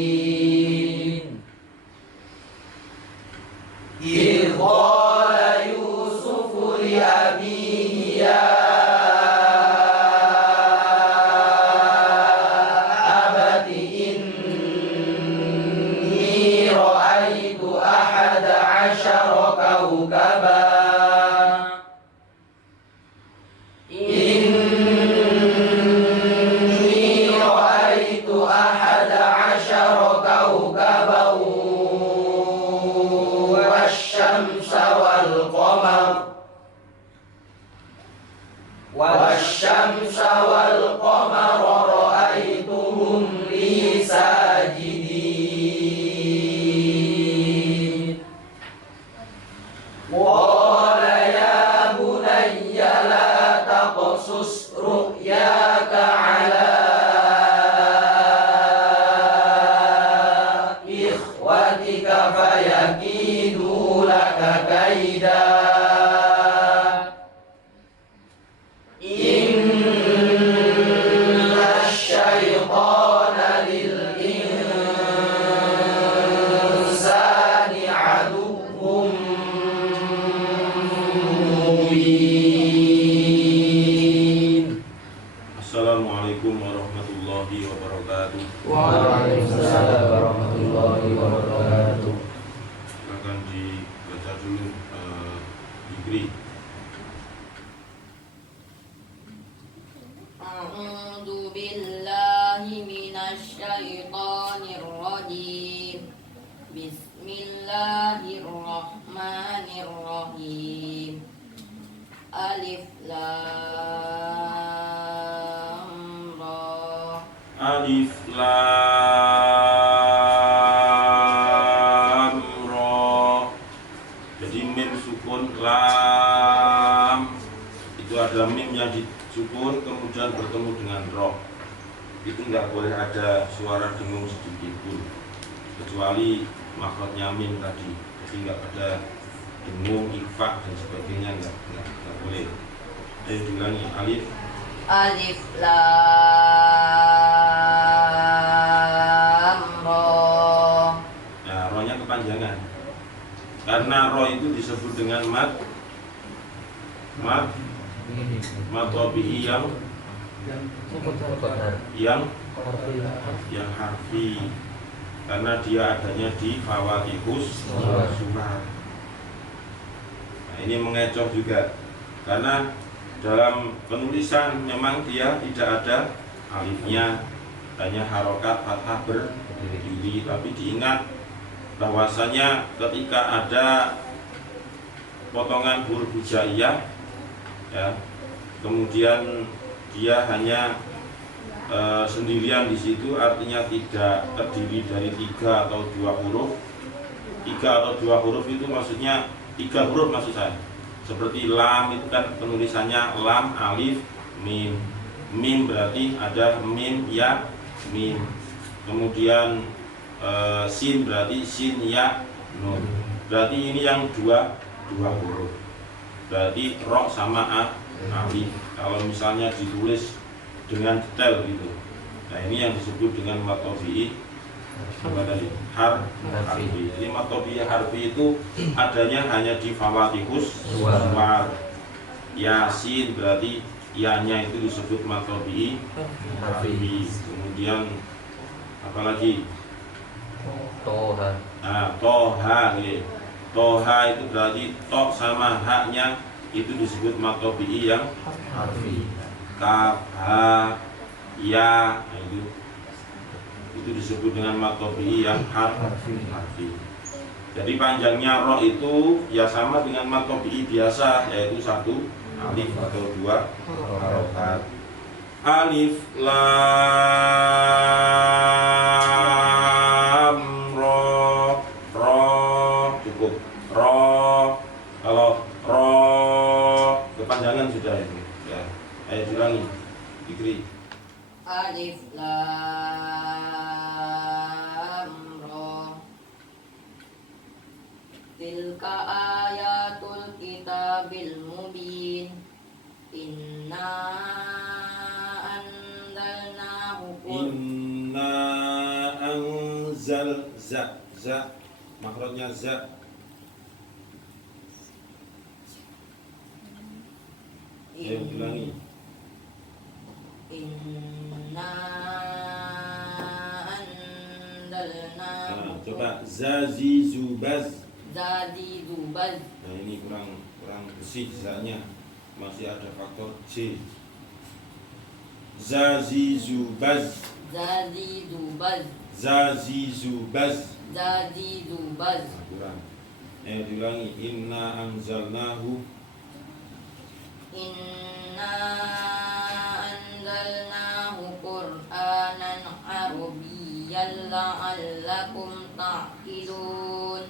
الغافلين إذ قال يوسف لأبيه يا أبت إني رأيت 11 كوكبا والشمس والقمر رأيتهم لي ساجدين قال يا بني لا تقصص رؤياك على إخوتك فيكيدوا لك كيدا Assalamualaikum warahmatullahi wabarakatuh. Waalaikumsalam warahmatullahi wabarakatuh. Silakan dibaca dulu Fikri. A'udzu billahi minasy syaithanir rajim. Bismillahirrahmanirrahim. Alif lam ra. Alif lam ra. Jadi mim sukun, lam itu ada mim yang disukun kemudian bertemu dengan ro. Itu nggak boleh ada suara dengung sedikit pun, kecuali makhrajnya mim tadi. Jadi nggak ada dengung, ikhfa dan sebagainya, nggak boleh. Ayo diulangi. Alif lam ra. Nah, ro-nya kepanjangan. Karena ro itu disebut dengan mat tabi'i yang harfi. Karena dia adanya di fawatihus surat. Nah, ini mengecoh juga. Karena dalam penulisan memang dia tidak ada alifnya, hanya harokat fathah berdiri. Tapi diingat bahwasanya ketika ada potongan huruf hijaiyah, ya, kemudian dia hanya sendirian di situ, artinya tidak terdiri dari 3 atau 2 huruf. 3 atau 2 huruf itu maksudnya 3 huruf maksud saya. Seperti lam itu kan penulisannya lam, alif, mim. Mim berarti ada mim, ya, mim. Kemudian sin berarti sin, ya, nun. Berarti ini yang dua huruf. Berarti ro sama alif. Kalau misalnya ditulis dengan detail gitu. Nah, ini yang disebut dengan mat tabi'i harfi. Jadi mat tabi'i harfi itu adanya hanya di fawatihus suwar. Yasin berarti ya-nya itu disebut mat tabi'i harfi. Kemudian apalagi? Toha. Nah, toha, ya. Toha itu berarti to sama haknya itu disebut mat tabi'i yang Harfi. kaf, ha, ya, nah itu disebut dengan mat tabi'i yang harfi. Jadi panjangnya ro itu ya sama dengan mat tabi'i biasa, yaitu 1 alif atau 2 harokat. Alif lam ro, cukup ro. Kalau ro kepanjangan sudah itu. Ya, ayo ulangi. Fikri. Alif lam ra. Tilka ayatul kitabil mubin. Inna anzalnahu Inna zal za makhrajnya za. Ayo ulangi. Inna anzalna. Nah, coba zazi zubaz. Zadi zubaz. Nah, ini kurang bersih zanya. Masih ada faktor C. Zazi zubaz. Zadi zubaz. Zazi zubaz. Zadi zubaz. Nah, kurang. Diulangi. Inna anzalnahu. Inna anzalnahu Qur'anan Arabiyyan la'allakum ta'qilun.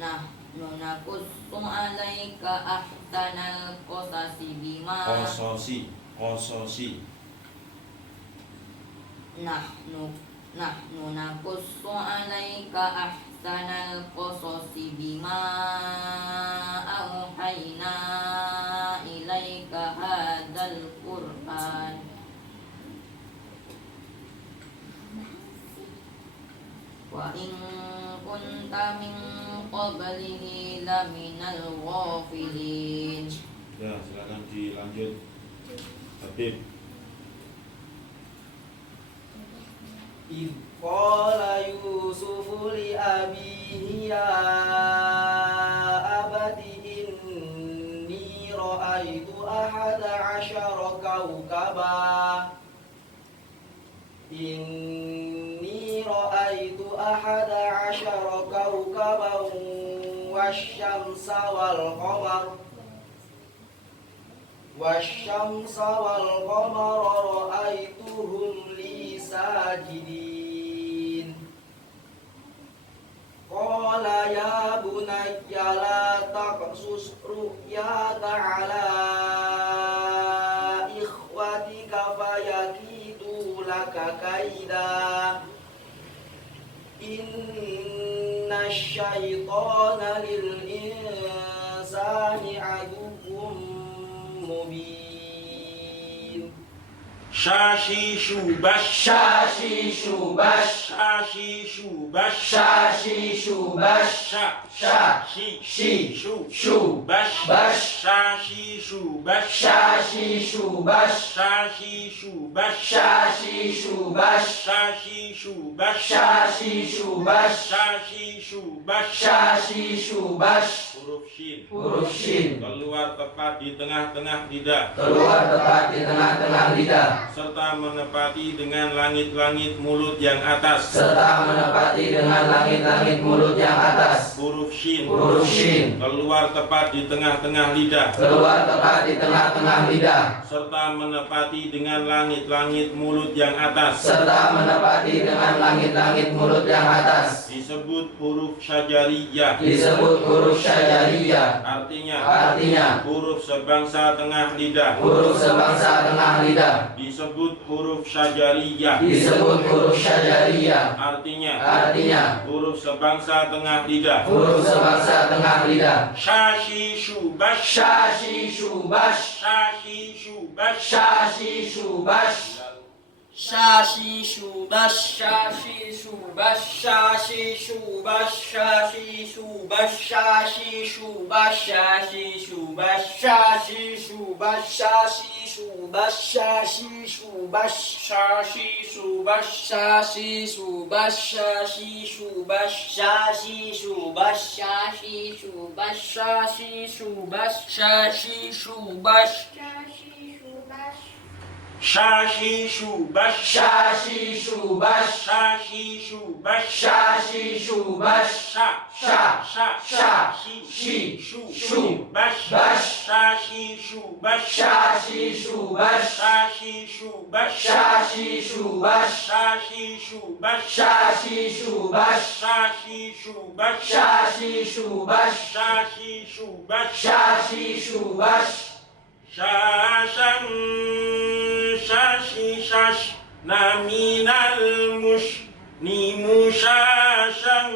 Nahnu naqussu 'alaika ahsanal qasasi bima Qasasi. Nahnu naqussu 'alaika ahsanal qasasi bima auhayna ilaika hadzal Qur'an wa in kunta min qablihi laminal ghafilin. Ya, silakan dilanjut. Habib. إذ قال يوسف لأبيه يا أبت إني رأيت 11 كوكبا إني رأيت 11 كوكبا والشمس والقمر رأيتهم لي ساجدين قال يا بني لا تقصص رؤياك على إخوتك فيكيدوا لك كيدا إن الشيطان للإنسان عدو مبين. Shashi shubash. Shashi shubash. Shashi shubash. Shashi shubash. Shashi shubash. Bash. Shashi shubash. Shashi shubash. Shashi shubash. Shashi shubash. Shashi shubash. Shashi shubash. Shashi shubash. Shashi shubash. Huruf shin keluar tepat di tengah-tengah lidah. Keluar tepat di tengah-tengah lidah. Serta menepati dengan langit-langit mulut yang atas. Serta menepati dengan langit-langit mulut yang atas. Huruf shin keluar tepat di tengah-tengah lidah. Keluar tepat di tengah-tengah lidah. Serta menepati dengan langit-langit mulut yang atas. Serta menepati dengan langit-langit mulut yang atas. Disebut huruf syajariyah. Disebut huruf syajariyah. Artinya huruf sebangsa tengah lidah. Huruf sebangsa tengah lidah. Disebut huruf syajariyah. Disebut huruf syajariyah. Artinya huruf sebangsa tengah lidah. Huruf sebangsa tengah lidah. Shashi shubash. Shashi shubash. Shashi shubash. Shashi shubash. Shashi shubash, shashi shubash, shashi shubash, shashi shubash, shashi shubash, shashi shubash, shashi shubash, shashi shubash, shashi shubash, shashi shubash, shashi shubash, shashi shubash, shashi shubash, shashi shubash, shashi shubash, shashi shubash, Shashi shubash. Shashi shubash. Shashi shubash. Shashi shubash. Shashi shubash. Bash. Shashi shubash. Shashi shubash. Shashi shubash. Shashi shubash. Shashi shubash. Shashi shubash. Shashi shubash. Shashi shubash. Shashi shubash. Shashi shubash. Shasham shashi shash naminal mush nimu shasham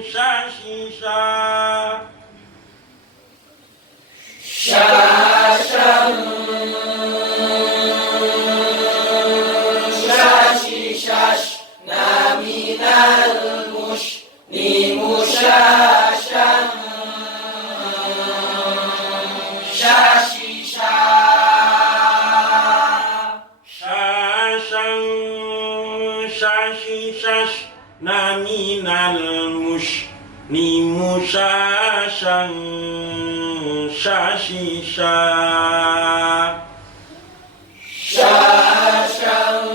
shashi shah. Shasham shashi shash shashi shash naminal mush ni mushashan shashi sha Shashan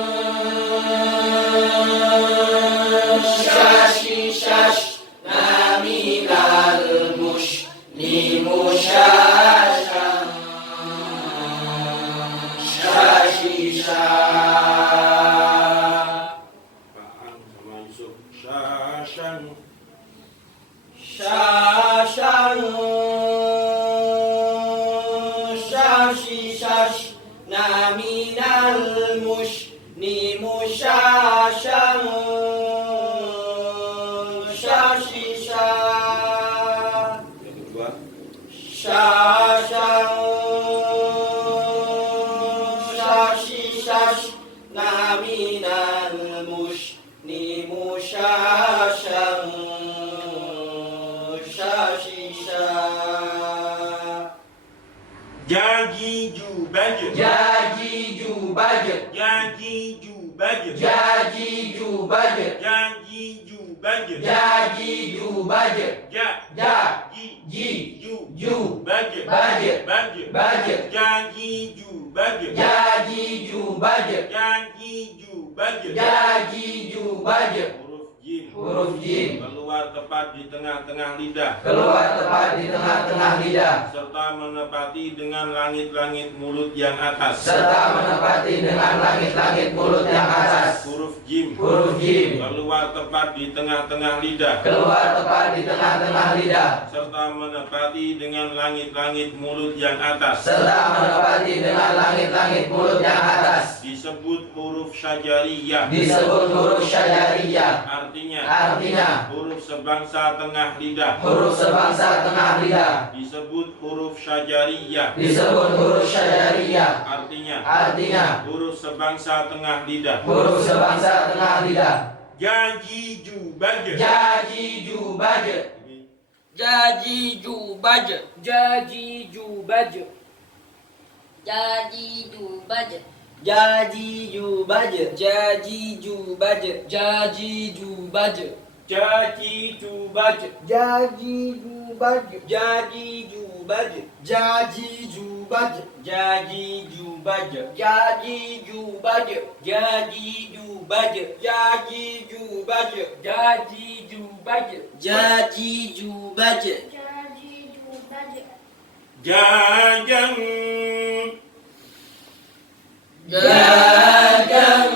shashi shash naminal mush ni mushashan shashi sha Fa'an sama Yusuf shashan Shashan shashi shash naminal mush ni mushashan shashi sha yang kedua Shashan shashi shash naminal mush ni mushashan shashi sha Jaji jubaj Jaji jubaj, Jaji jubaj jaji jubaj, Jaji jubaj jaji jubaj, Jaji ji, jubaj baj, baj, Jaji jubaj jaji jubaj, Jaji jubaj jaji jubaj. Huruf jim Huruf jim keluar tepat di tengah-tengah lidah keluar tepat di tengah-tengah lidah serta menepati dengan langit-langit mulut yang atas. serta menepati dengan langit-langit mulut yang atas. Huruf jim Huruf jim keluar tepat di tengah-tengah lidah keluar tepat di tengah-tengah lidah serta menepati dengan langit-langit mulut yang atas. serta menepati dengan langit-langit mulut yang atas. Disebut huruf syajariyah. Disebut huruf syajariyah. Artinya huruf sebangsa tengah lidah. huruf sebangsa tengah lidah. Disebut huruf syajariyah. Disebut huruf syajariyah. Artinya huruf sebangsa tengah lidah. Huruf sebangsa tengah lidah. Jaji jubaj. Jaji jubaj. Jaji jubaj Jaji jubaj Jadi jubaj. Jaji jubaj Jaji jubaj Jaji jubaj Jaji jubaj Jaji jubaj Jaji jubaj Jaji jubaj Jaji jubaj Jaji jubaj Jaji jubaj Jaji jubaj Jaji jubaj Jaji jubaj Jajang. Jajang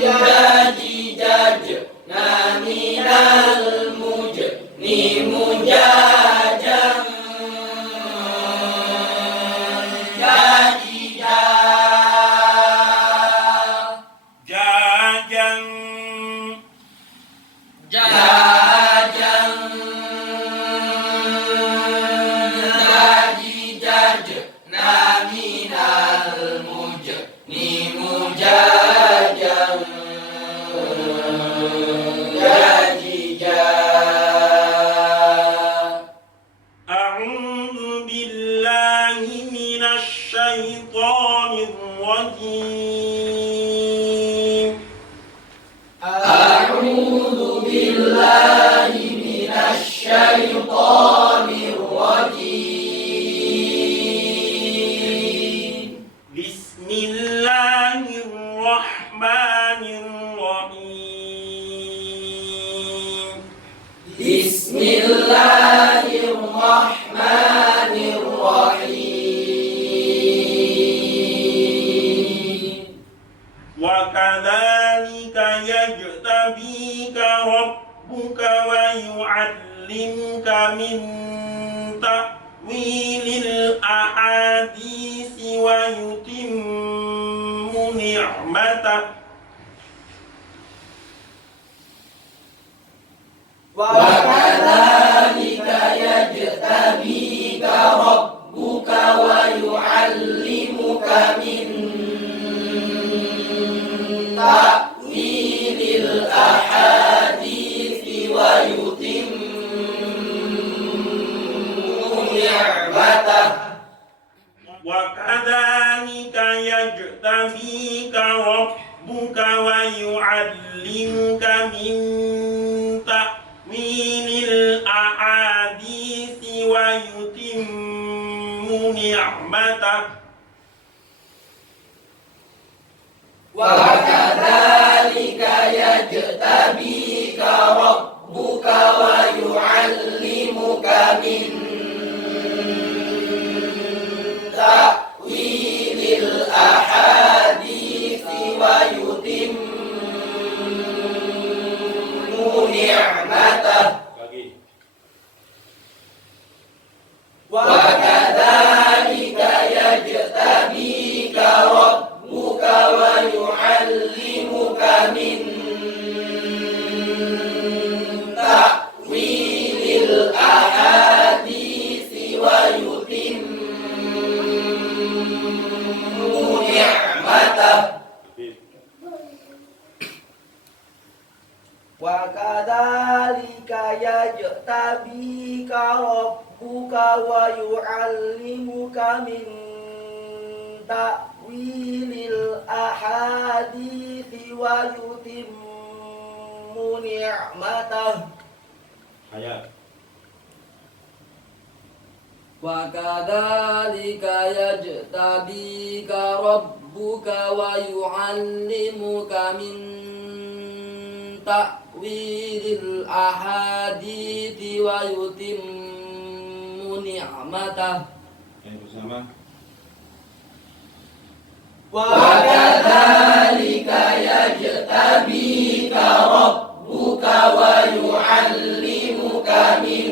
Jaji jaj Naminal muj Ni mujajang Jaji Jajang. Jajang Jaji jaj Naminal muj Ni mujajang Jaji A'udzu billahi minasy syaithanir rajim. A'udzu billahi minasy syaithanir rajim. Bismillahirrahmanirrahim. Bismillahirrahmanirrahim. Wa kadzalika yajtabika rabbuka wa yu'allimuka min ta'wilil ahadits wa yutimmu ni'matah Wa kadzalika yajtabika rabbuka wa yu'allimuka min ta'wilil ahadits wa yutimmu ni'matah wa kadzalika يجتبيك ربك ويعلمك من تأويل الأحاديث ويتم نعمته وكذلك يجتبيك ربك ويعلمك من تأويل الأحاديث ويتم نعمته وكذلك يجتبيك ربك ويعلمك من تأويل الأحاديث ويتم نعمته وكذلك يجتبيك ربك ويعلمك من تأويل الأحاديث ويتم نعمته وكذلك يجتبيك ربك ويعلمك من تأويل الأحاديث ويتم نعمته وكذلك يجتبيك ربك ويعلمك من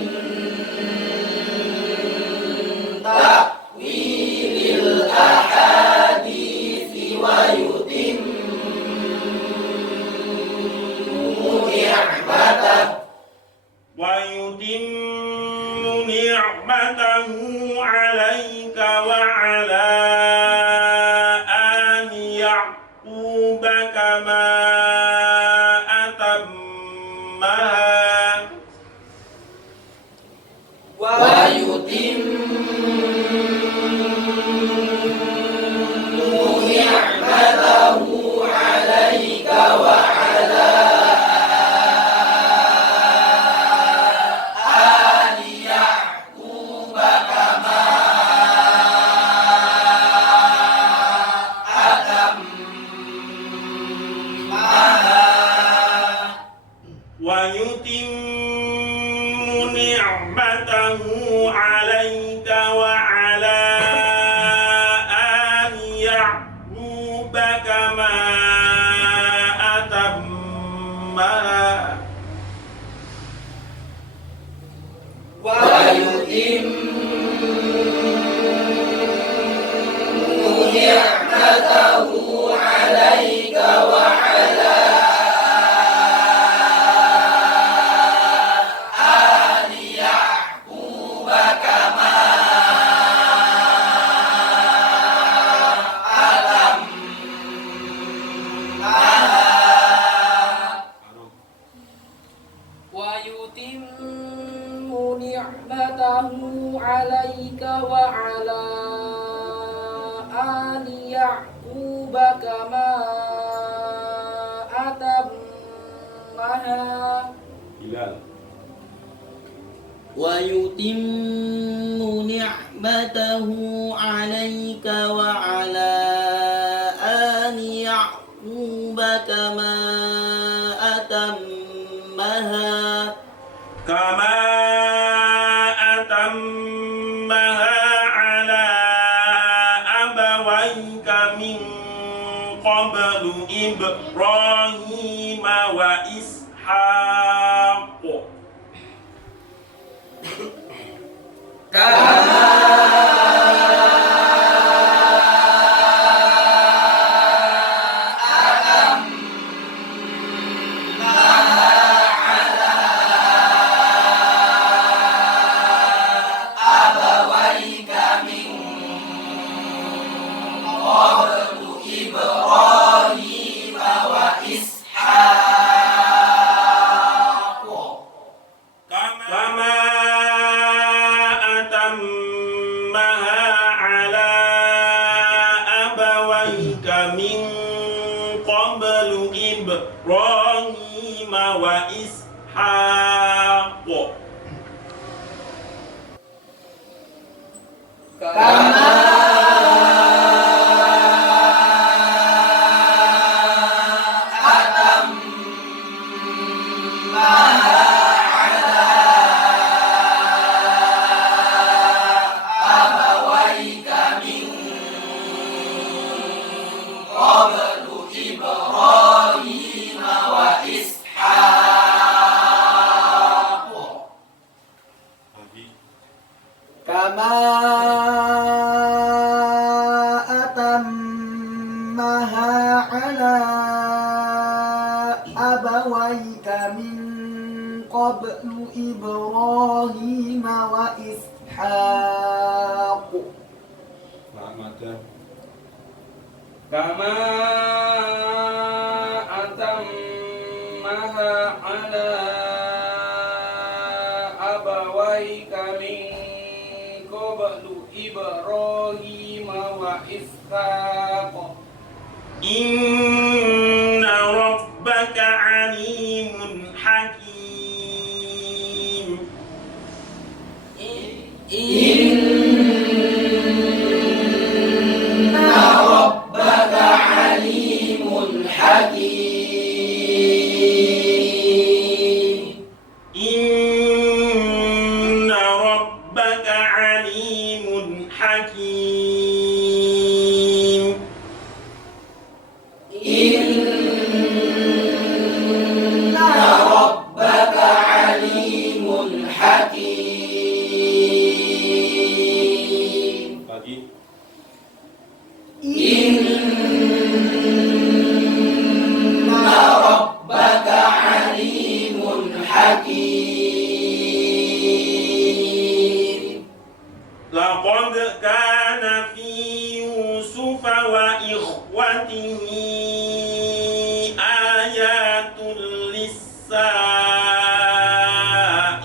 تأويل الأحاديث ويتم نعمته عليك وعلى آل يعقوب كما أتمها ويتم نعمته عليك وعلى آل يعقوب كما أتمها ويتم نعمته عليك وعلى آل يعقوب كما أتمها ويتم نعمته عليك وعلى آل يعقوب كما أتمها ويتم نعمته عليك وعلى آل يعقوب كما أتمها ويتم نعمته عليك وعلى آل يعقوب كما أتمها كما أتمها على أبويك من قبل إبراهيم وإسحاق إبراهيم وإسحاق كما أتم إبراهيم وإسحاق كما أتمها على أبويك من قبل إبراهيم وإسحاق كما أتمها على أبويك من قبل إبراهيم وإسحاق إن ربك عليم حكيم إن ربك عليم حكيم إن ربك عليم حكيم إن ربك عليم حكيم lagi إن ربك عليم حكيم لقد كان في يوسف وإخوته آيات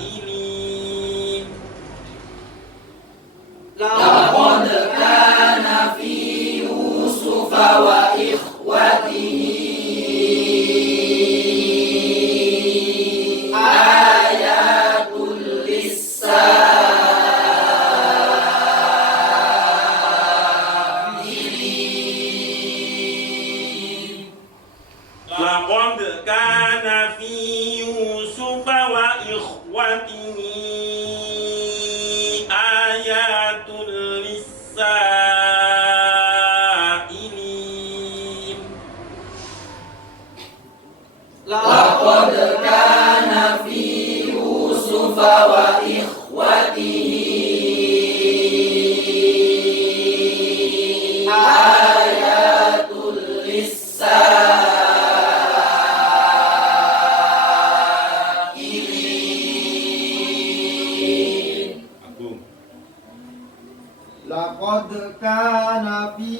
للسائلين لقد كان في يوسف وإخوته آيات للسائلين لقد كان في يوسف وإخوته آيات للسائلين لقد كان في يوسف وإخوته آيات للسائلين Agung. لقد كان في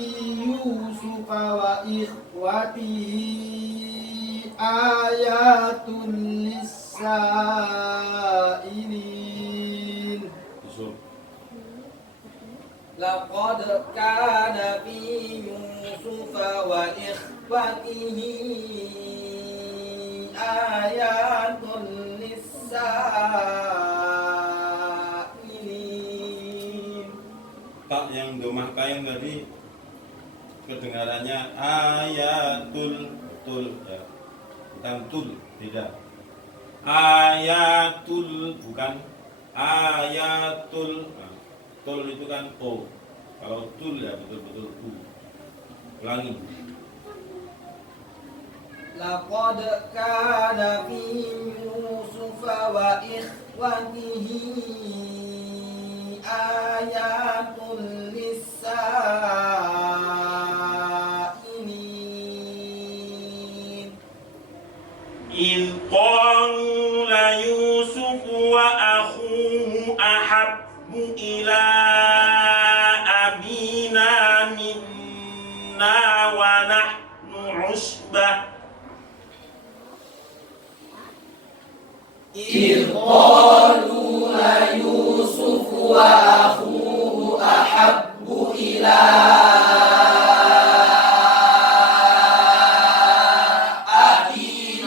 يوسف وإخوته آيات للسائلين Yusuf. لقد كان في يوسف وإخوته آيات للسائلين. Tak yang domah kain tadi kedengarannya ayatul betul ya. Bukan tul, tidak. Ayatul bukan ayatul. Nah, tul itu kan o. Kalau tul ya betul-betul u. Ulangi. لقد كان في يوسف وإخوته آيات للسائلين. إذ قالوا ليوسف وأخوه أحب إلى أبينا منا ونحن عصبة إذ قالوا ليوسف وأخوه أحب إلى أبينا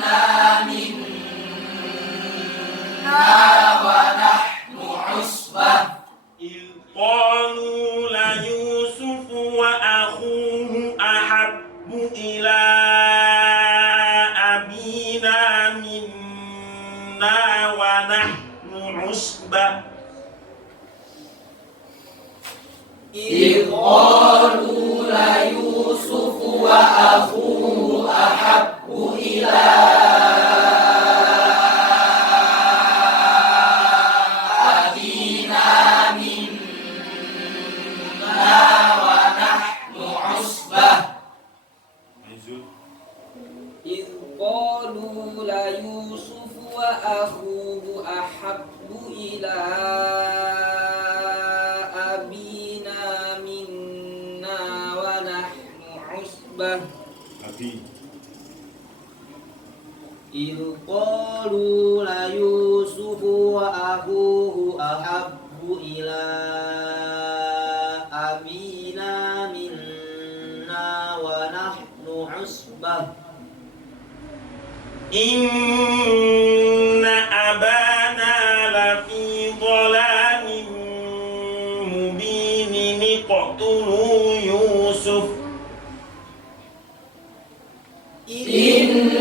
عصبة Lagi. إذ قالوا ليوسف وأخوه أحب إلى أبينا منا ونحن عصبة Inna abana lafi dhalamin mubinin iqtulu Yusuf. Inna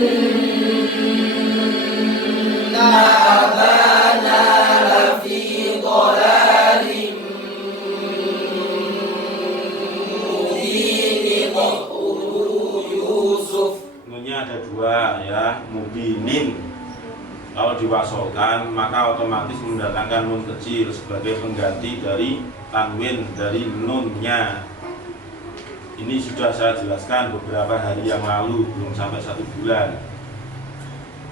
abana lafi dhalalin mubin qatlu Yusuf. Nunnya ada dua ya, mubinin. Kalau diwasolkan maka otomatis mendatangkan nun kecil sebagai pengganti dari tanwin dari nunnya. Ini sudah saya jelaskan beberapa hari yang lalu, belum sampai 1 bulan.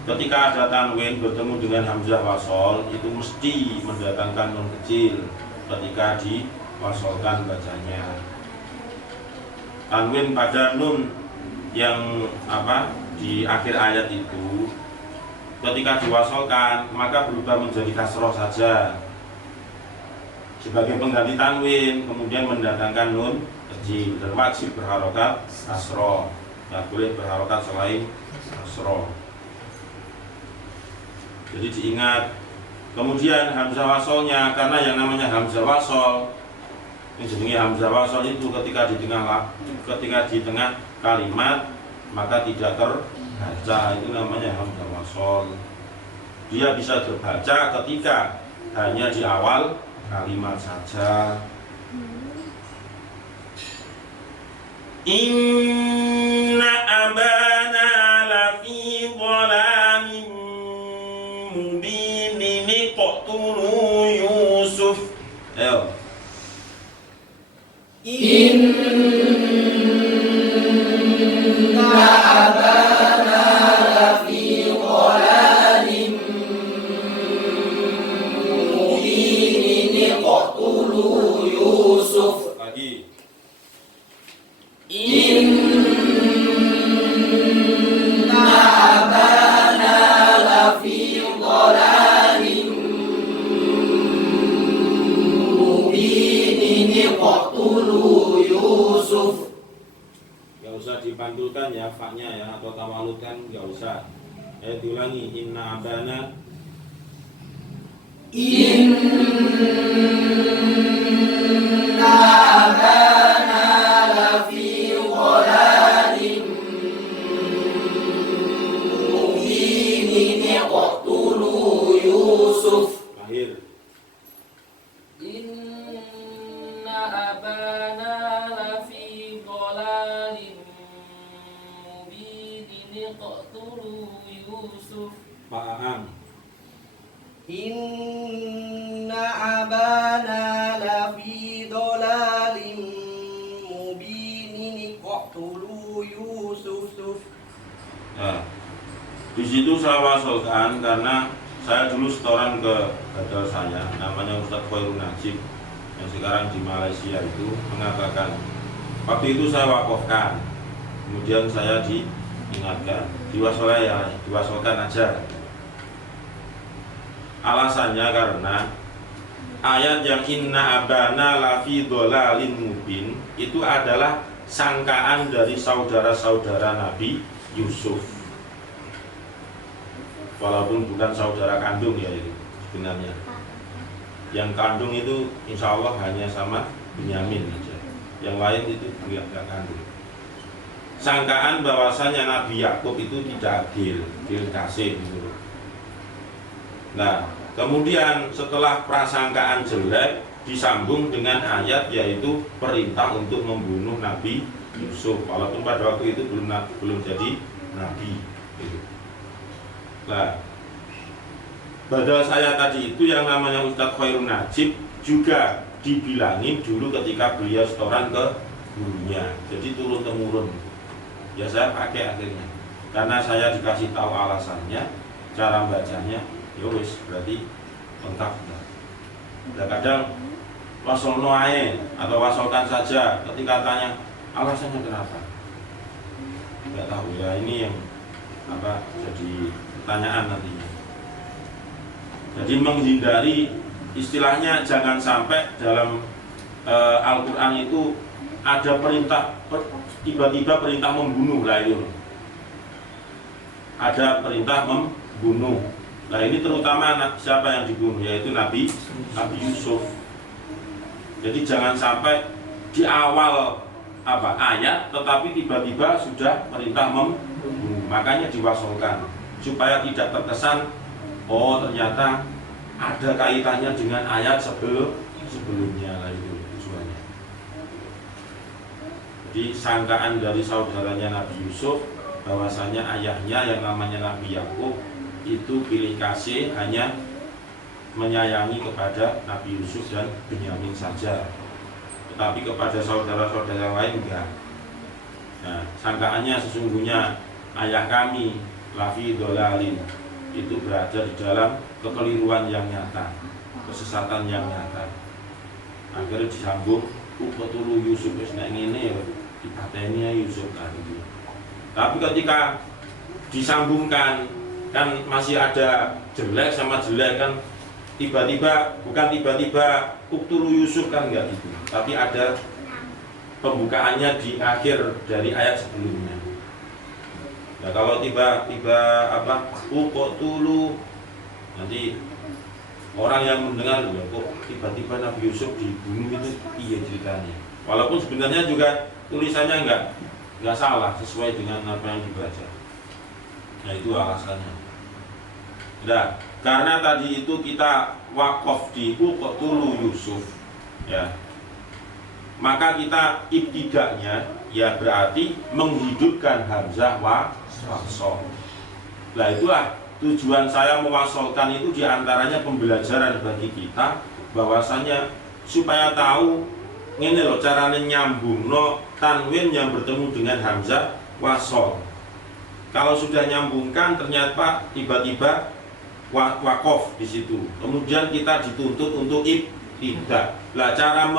Ketika ada tanwin bertemu dengan hamzah wasol, itu mesti mendatangkan nun kecil ketika diwasolkan bacanya. Tanwin pada nun yang di akhir ayat itu ketika diwasolkan maka berubah menjadi kasroh saja sebagai pengganti tanwin, kemudian mendatangkan nun kecil dan wajib berharokat kasroh, nggak boleh berharokat selain kasroh. Jadi diingat. Kemudian hamzah wasolnya, karena yang namanya hamzah wasol ini jenenge hamzah wasol itu ketika di tengah kalimat maka tidak terbaca, itu namanya hamzah wasol. Dia bisa terbaca ketika hanya di awal kalimat saja. Inna abana lafi dhalamin mubinin iqtulu Yusuf. Ayo. Inna abana lafi dhalalin mubin qatlu Yusuf. Lagi. Inna abana lafi dhalalin mubin qatlu Yusuf. Gak usah dipantulkan ya faknya ya, atau tawalutkan gak usah. Diulangi. Inna abana. Inna abana lafi dhalalin mubin qatlu Yusuf. Akhir. Inna abana lafi dhalalin mubinin qatlu Yusuf. Pak Aang. Inna abana lafi dhalalin mubinin qatlu Yusuf. Nah, di situ saya wasolkan karena saya dulu setoran ke gadal saya, namanya Ustadz Khairul Najib yang sekarang di Malaysia itu mengatakan, waktu itu saya wakofkan, kemudian saya diingatkan, diwasolkan aja. Alasannya karena ayat yang inna abana lafi dhalalin mubin itu adalah sangkaan dari saudara-saudara Nabi Yusuf, walaupun bukan saudara kandung ya itu sebenarnya. Yang kandung itu insya Allah hanya sama Binyamin aja, yang lain itu tidak kandung. Sangkaan bahwasanya Nabi Yakub itu tidak adil kasih gitu. Nah, kemudian setelah prasangkaan jelek disambung dengan ayat yaitu perintah untuk membunuh Nabi Yusuf, walaupun pada waktu itu belum jadi nabi. Nah, badal saya tadi itu yang namanya Ustadz Khairul Najib juga dibilangin dulu ketika beliau setoran ke gurunya, jadi turun temurun. Ya saya pakai akhirnya, karena saya dikasih tahu alasannya, cara bacanya. Ya wis, berarti lengkap. Nah, kadang wasol noae atau wasolkan saja ketika tanya alasannya kenapa. nggak tahu ya, ini yang jadi pertanyaan nantinya. Jadi menghindari, istilahnya jangan sampai dalam Al-Quran itu ada perintah, tiba-tiba perintah membunuh lah itu. Ada perintah membunuh. Nah ini terutama siapa yang dibunuh, yaitu Nabi Yusuf. Jadi jangan sampai di awal ayat, tetapi tiba-tiba sudah perintah membunuh. Makanya diwasolkan supaya tidak terkesan oh ternyata ada kaitannya dengan ayat sebelumnya lah, itu tujuannya. Jadi sangkaan dari saudaranya Nabi Yusuf bahwasanya ayahnya yang namanya Nabi Yakub itu pilih kasih hanya menyayangi kepada Nabi Yusuf dan Benyamin saja, tetapi kepada saudara-saudara lain enggak. Nah, sangkaannya sesungguhnya ayah kami lafi dolalin, itu berada di dalam kekeliruan yang nyata, kesesatan yang nyata. Akhirnya disambung upetulu Yusuf wis nek ngene ya dipateni Yusuf kan itu. Tapi ketika disambungkan kan masih ada jelek sama jelek kan, tiba-tiba uktulu Yusuf kan enggak gitu, tapi ada pembukaannya di akhir dari ayat sebelumnya. Nah kalau tiba-tiba uktulu, nanti orang yang mendengar kok tiba-tiba Nabi Yusuf dibunuh itu iya ceritanya. Walaupun sebenarnya juga tulisannya enggak salah, sesuai dengan apa yang dibaca. Nah itu alasannya. Nah, karena tadi itu kita wakaf di uqtulu Yusuf ya, maka kita ibtidaknya ya berarti menghidupkan hamzah wasol. Nah itulah tujuan saya mewasolkan itu, diantaranya pembelajaran bagi kita bahwasanya supaya tahu ngene loh caranya nyambung no tanwin yang bertemu dengan hamzah wasol. Kalau sudah nyambungkan ternyata tiba-tiba wakof di situ, kemudian kita dituntut untuk ibtidak. Lah cara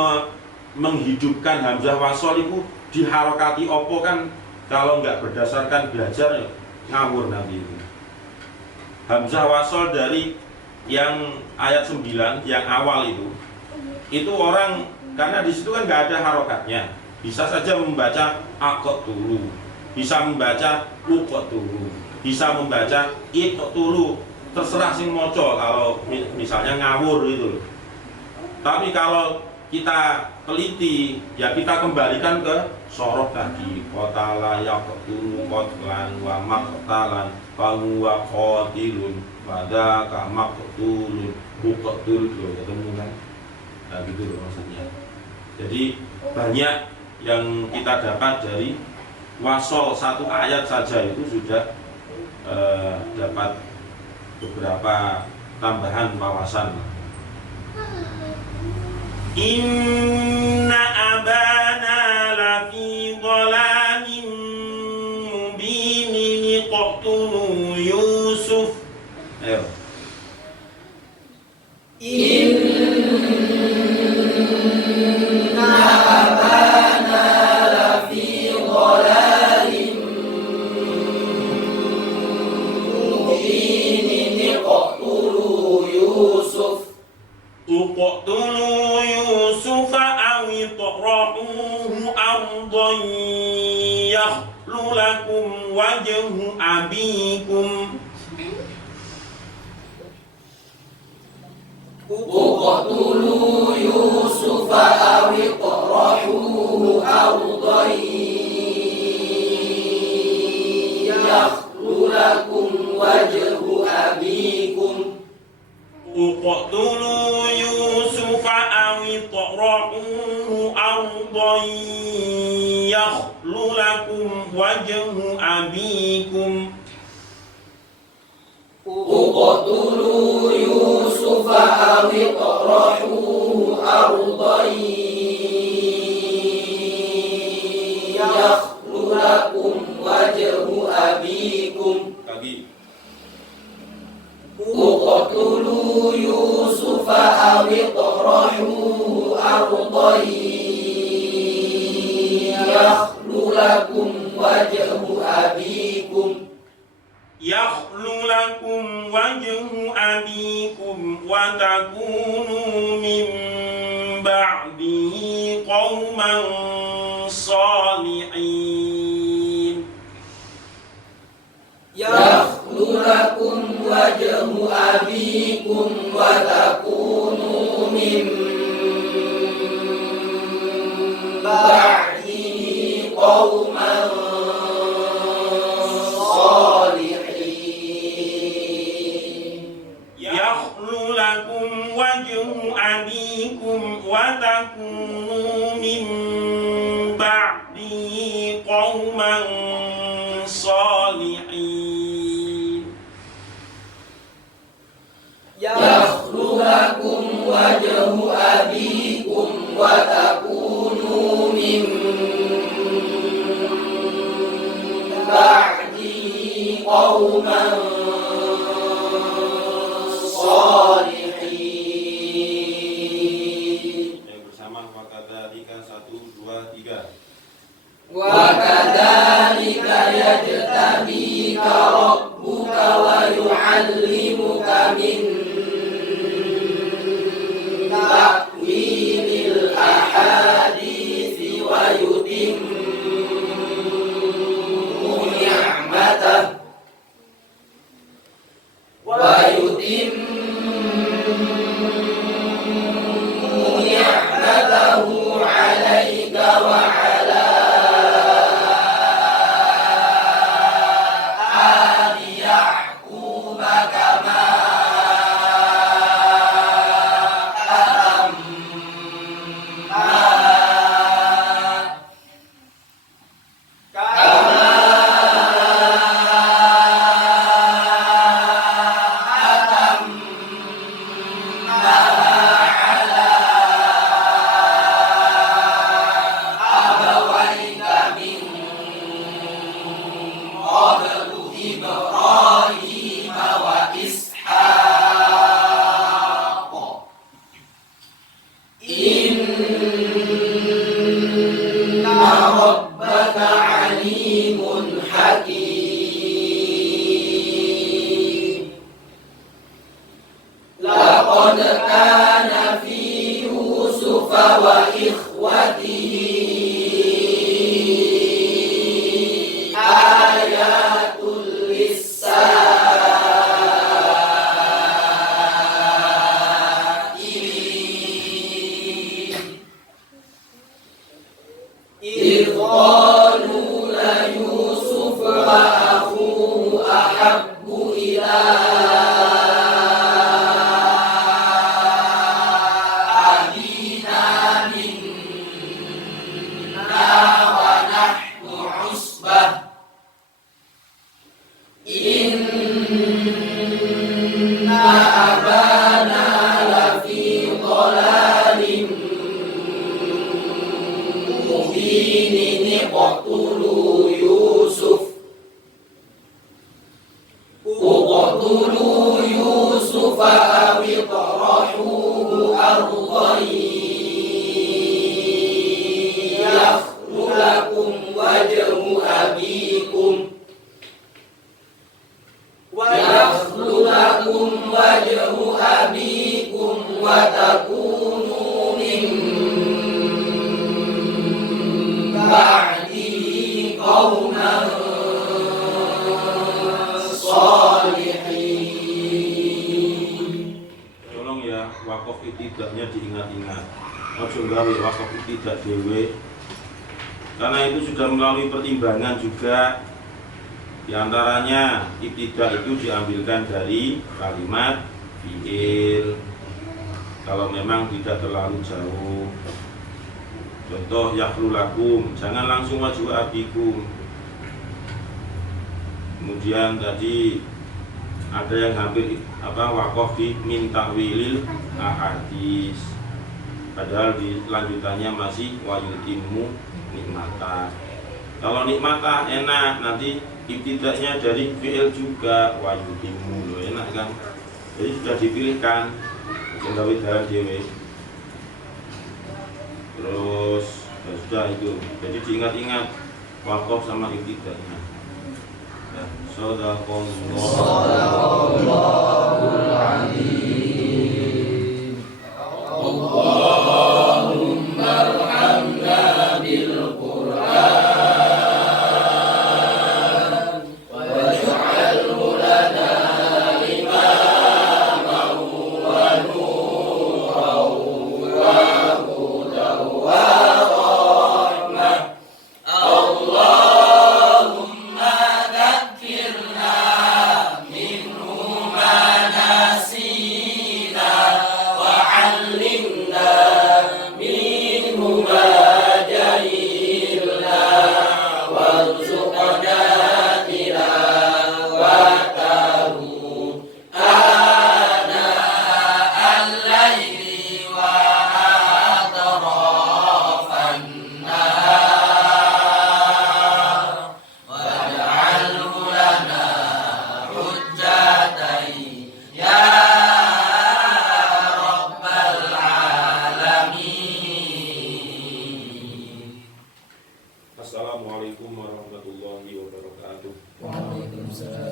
menghidupkan hamzah wasol itu diharokati opo kan, kalau nggak berdasarkan belajar ngawur nanti itu. Hamzah wasol dari yang ayat 9 yang awal itu orang karena di situ kan nggak ada harokatnya, bisa saja membaca akot tulu, bisa membaca ukot tulu, bisa membaca ikot tulu, terserah sing moco kalau misalnya ngawur itu. Tapi kalau kita teliti ya kita kembalikan ke sorof tadi, qatala yaqtulu qatlan wa maqtalan fa huwa qatilun pada ka maqtulun uqtul, ketemu kan. Nah gitu loh maksudnya. Jadi banyak yang kita dapat dari wasol satu ayat saja itu sudah dapat beberapa tambahan wawasan. Inna abana lafi dhalamin mubinin qatulu Yusuf. Ayo. Inna abana lafi dhalalin mubinin qatulu Yusuf. Uqtulu Yusufa aw itrahuhu ardan yakhlu lakum wajhu abikum. Uqtulu Yusufa aw itrahuhu ardan yakhlu lakum wajhu abikum. Uqtulu Yusufa aw itrahuhu ardan yakhlu lakum wajhu abikum. Uqtulu Yusufa aw itrahuhu ardan yakhlu lakum wajhu abikum. Uqtulu Yusufa aw itrahuhu ardan yakhlu lakum wajhu abikum yakhlu lakum wajhu abikum wa takunu min ba'dihi qauman salihin. yakhlu lakum wajhu abikum wa takunu min ba'dihi qauman yakhlu lakum wajhu abikum wa takunu min ba'dihi qauman salihin. yakhlu lakum wajhu abikum wa takunu min ba'dihi qauman salihin. Yang bersama wakadzalika 1 2 3. Wa kadzalika yajtabika rabbuka wa yu'allimuka min ta'wilil ahadits wa yutimmu ni'matahu alayka wa ala ali yaquba kama Ibrahim wa Ishaq inna rabbaka alimun hakim. Laqad kana fi Yusuf wa ikhwatihi qalu la Yusuf wa akhuhu ahabbu ila abina minna wa nahnu usbah inna abana lafi dhalalin mubin uqtulu Yusuf aw itrahuhu ardan yakhlu lakum wajhu abikum wa takunu min ba'dihi qauman salihin. Tolong ya, wakaf ibtidaknya diingat-ingat. Ojo gawe wakaf ibtidak dhewe. Karena itu sudah melalui pertimbangan juga. Di antaranya ibtidak itu diambilkan dari kalimat fi'il. Kalau memang tidak terlalu jauh. Contoh yakhlu lakum, jangan langsung wajhu abikum. Kemudian tadi ada yang hampir wakaf di min ta'wilil ahadits. Padahal di lanjutannya masih wa yutimmu nikmata. Kalau nikmata enak, nanti ibtidaknya dari fi'il juga wa yutimmu, enak kan? Jadi sudah dipilihkan. Gawe dalan dhewe. Terus ya sudah itu. Jadi diingat-ingat Wakof sama ibtidanya. Ya, Shadaqallah. Shadaqallahul Azim. Allahumma arhamna bil Qur'an waj'alhu lana imaman wa nuran wa hudan wa rahmah. Allahumma dhakkirna minhu ma nasina wa 'allimna minhu ma jahilna warzuqna tilawatahu ana al-laili wa atrafan nahar waj'alhu lana hujjatan ya rabbal alamin. Assalamualaikum warahmatullahi wabarakatuh. Waalaikumsalam.